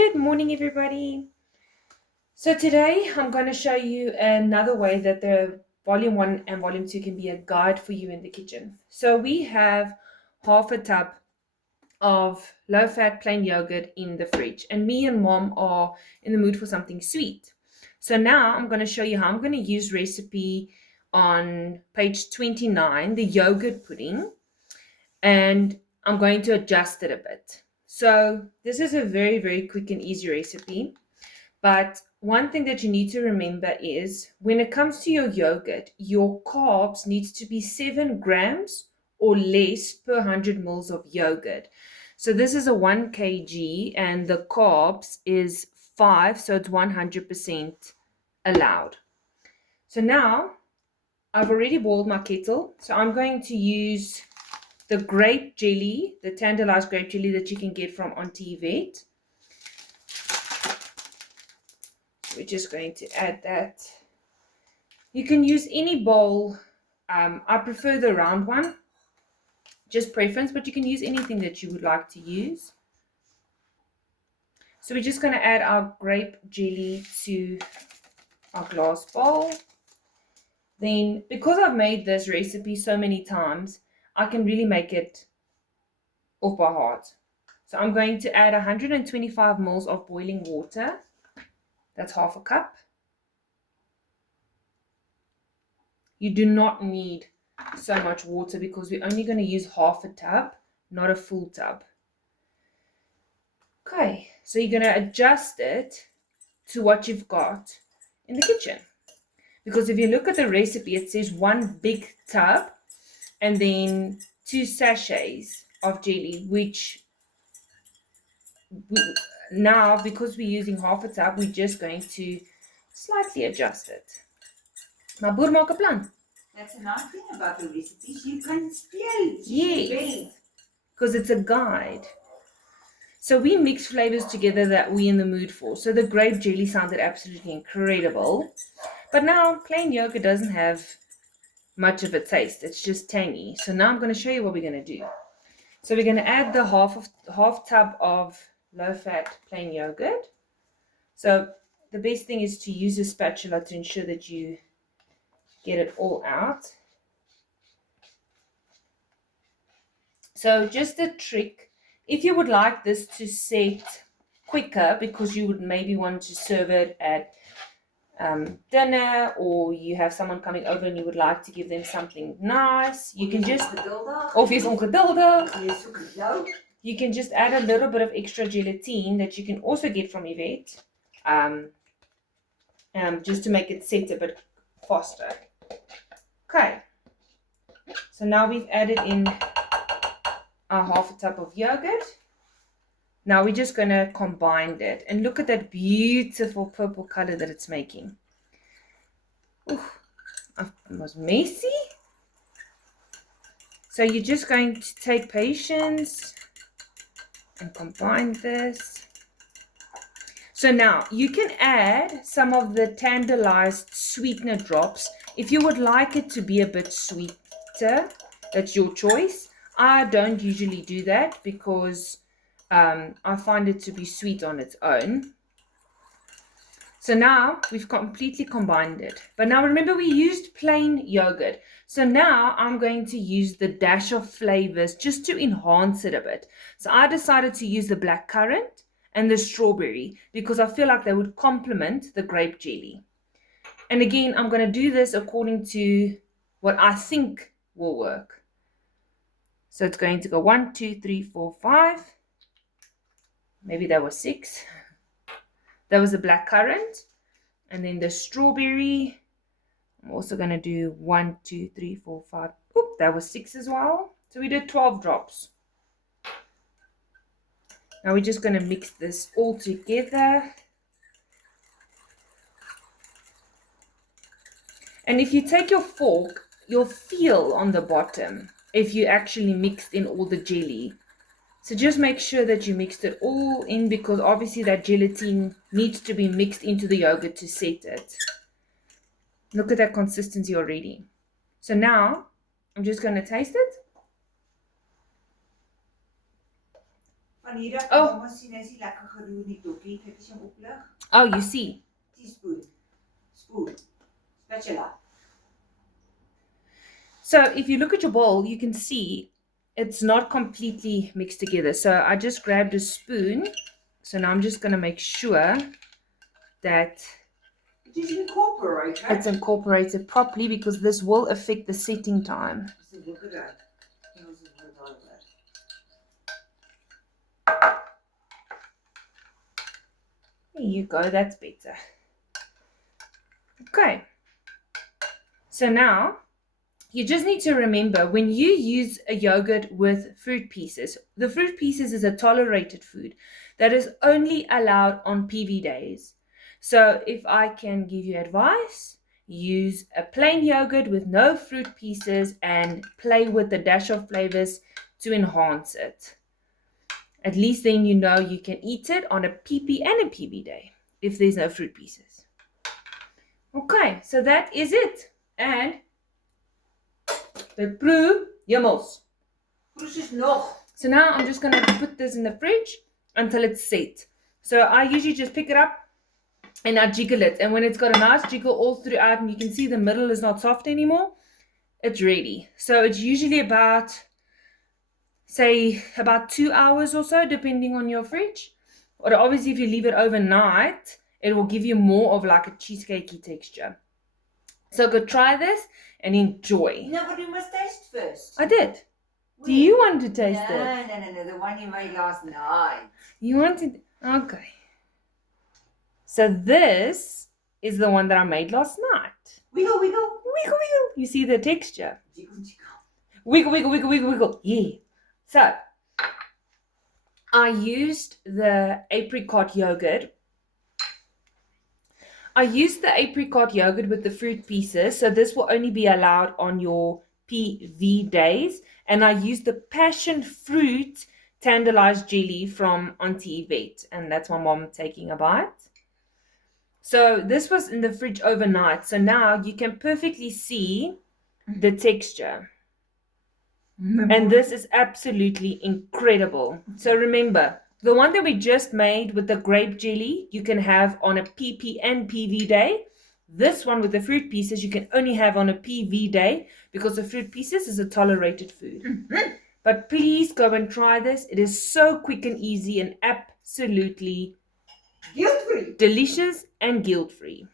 Good morning, everybody. So today I'm going to show you another way that the volume 1 and volume 2 can be a guide for you in the kitchen. So we have half a tub of low-fat plain yogurt in the fridge, and me and mom are in the mood for something sweet. So now I'm going to show you how I'm going to use recipe on page 29, the yogurt pudding, and I'm going to adjust it a bit. So this is a very, very quick and easy recipe. But one thing that you need to remember is when it comes to your yogurt, your carbs needs to be 7 grams or less per 100 mils of yogurt. So this is a 1 kg and the carbs is 5, so it's 100% allowed. So now I've already boiled my kettle, so I'm going to use the grape jelly, the tantalized grape jelly that you can get from Auntie Yvette. We're just going to add that. You can use any bowl. I prefer the round one, just preference, but you can use anything that you would like to use. So we're just going to add our grape jelly to our glass bowl. Then, because I've made this recipe so many times, I can really make it off by heart. So I'm going to add 125 ml of boiling water. That's half a cup. You do not need so much water because we're only going to use half a tub, not a full tub. Okay, so you're going to adjust it to what you've got in the kitchen. Because if you look at the recipe, it says 1 big tub and then 2 sachets of jelly, which now, because we're using half a tub, we're just going to slightly adjust it. Maar boer maak 'n plan. That's a nice thing about the recipes. You can steal. Yes, because it's a guide. So we mix flavors together that we're in the mood for. So the grape jelly sounded absolutely incredible. But now plain yogurt doesn't have much of a taste. It's just tangy. So now I'm going to show you what we're going to do. So we're going to add the half tub of low-fat plain yogurt. So the best thing is to use a spatula to ensure that you get it all out. So just a trick, if you would like this to set quicker because you would maybe want to serve it at dinner, or you have someone coming over and you would like to give them something nice, you can just, of jy's ongeduldig, you can just add a little bit of extra gelatine that you can also get from Yvette, just to make it set a bit faster. Okay, so now we've added in our half a tub of yogurt. Now we're just going to combine it. And look at that beautiful purple color that it's making. Oof, it was messy. So you're just going to take patience and combine this. So now you can add some of the tantalized sweetener drops. If you would like it to be a bit sweeter, that's your choice. I don't usually do that because I find it to be sweet on its own. So now we've completely combined it. But now remember, we used plain yogurt. So now I'm going to use the dash of flavors just to enhance it a bit. So I decided to use the blackcurrant and the strawberry because I feel like they would complement the grape jelly. And again, I'm going to do this according to what I think will work. So it's going to go 1, 2, 3, 4, 5. Maybe that was 6. That was the blackcurrant. And then the strawberry. I'm also going to do 1, 2, 3, 4, 5. Oop, that was 6 as well. So we did 12 drops. Now we're just going to mix this all together. And if you take your fork, you'll feel on the bottom if you actually mixed in all the jelly. So just make sure that you mixed it all in, because obviously that gelatin needs to be mixed into the yogurt to set it. Look at that consistency already. So now I'm just going to taste it. Van hier af Oh. mamma sien as jy lekker geroer in die dokkie, kyk as jy hom oplig. Oh, you see. Teaspoon. Spoon. Spatula. So if you look at your bowl, you can see it's not completely mixed together. So I just grabbed a spoon. So now I'm just going to make sure that It is incorporated. it's incorporated properly, because this will affect the setting time. Dis 'n boerdery. Ons is wat daar werk. There you go, that's better. Okay. So now, you just need to remember, when you use a yogurt with fruit pieces, the fruit pieces is a tolerated food that is only allowed on PV days. So if I can give you advice, use a plain yogurt with no fruit pieces and play with the dash of flavors to enhance it. At least then you know you can eat it on a PP and a PV day if there's no fruit pieces. Okay, so that is it. And the proe jummels. Proes is nog. So now I'm just going to put this in the fridge until it's set. So I usually just pick it up and I jiggle it. And when it's got a nice jiggle all throughout and you can see the middle is not soft anymore, it's ready. So it's usually about, say, about 2 hours or so, depending on your fridge. Or obviously if you leave it overnight, it will give you more of like a cheesecakey texture. So go try this and enjoy. No, but you must taste first. I did. Do you want to taste it? No, the one you made last night. You want it? Okay. So this is the one that I made last night. Wiggle, wiggle. Wiggle, wiggle. You see the texture? Jiggle, jiggle. Wiggle, wiggle, wiggle, wiggle, wiggle. Yeah. So I used the apricot yogurt. I used the apricot yogurt with the fruit pieces. So this will only be allowed on your PV days. And I used the passion fruit tantalized jelly from Auntie Yvette. And that's my mom taking a bite. So this was in the fridge overnight. So now you can perfectly see the texture. And this is absolutely incredible. So remember, the one that we just made with the grape jelly, you can have on a PP and PV day. This one with the fruit pieces, you can only have on a PV day because the fruit pieces is a tolerated food. But please go and try this. It is so quick and easy and absolutely Guilt-free. delicious and guilt-free.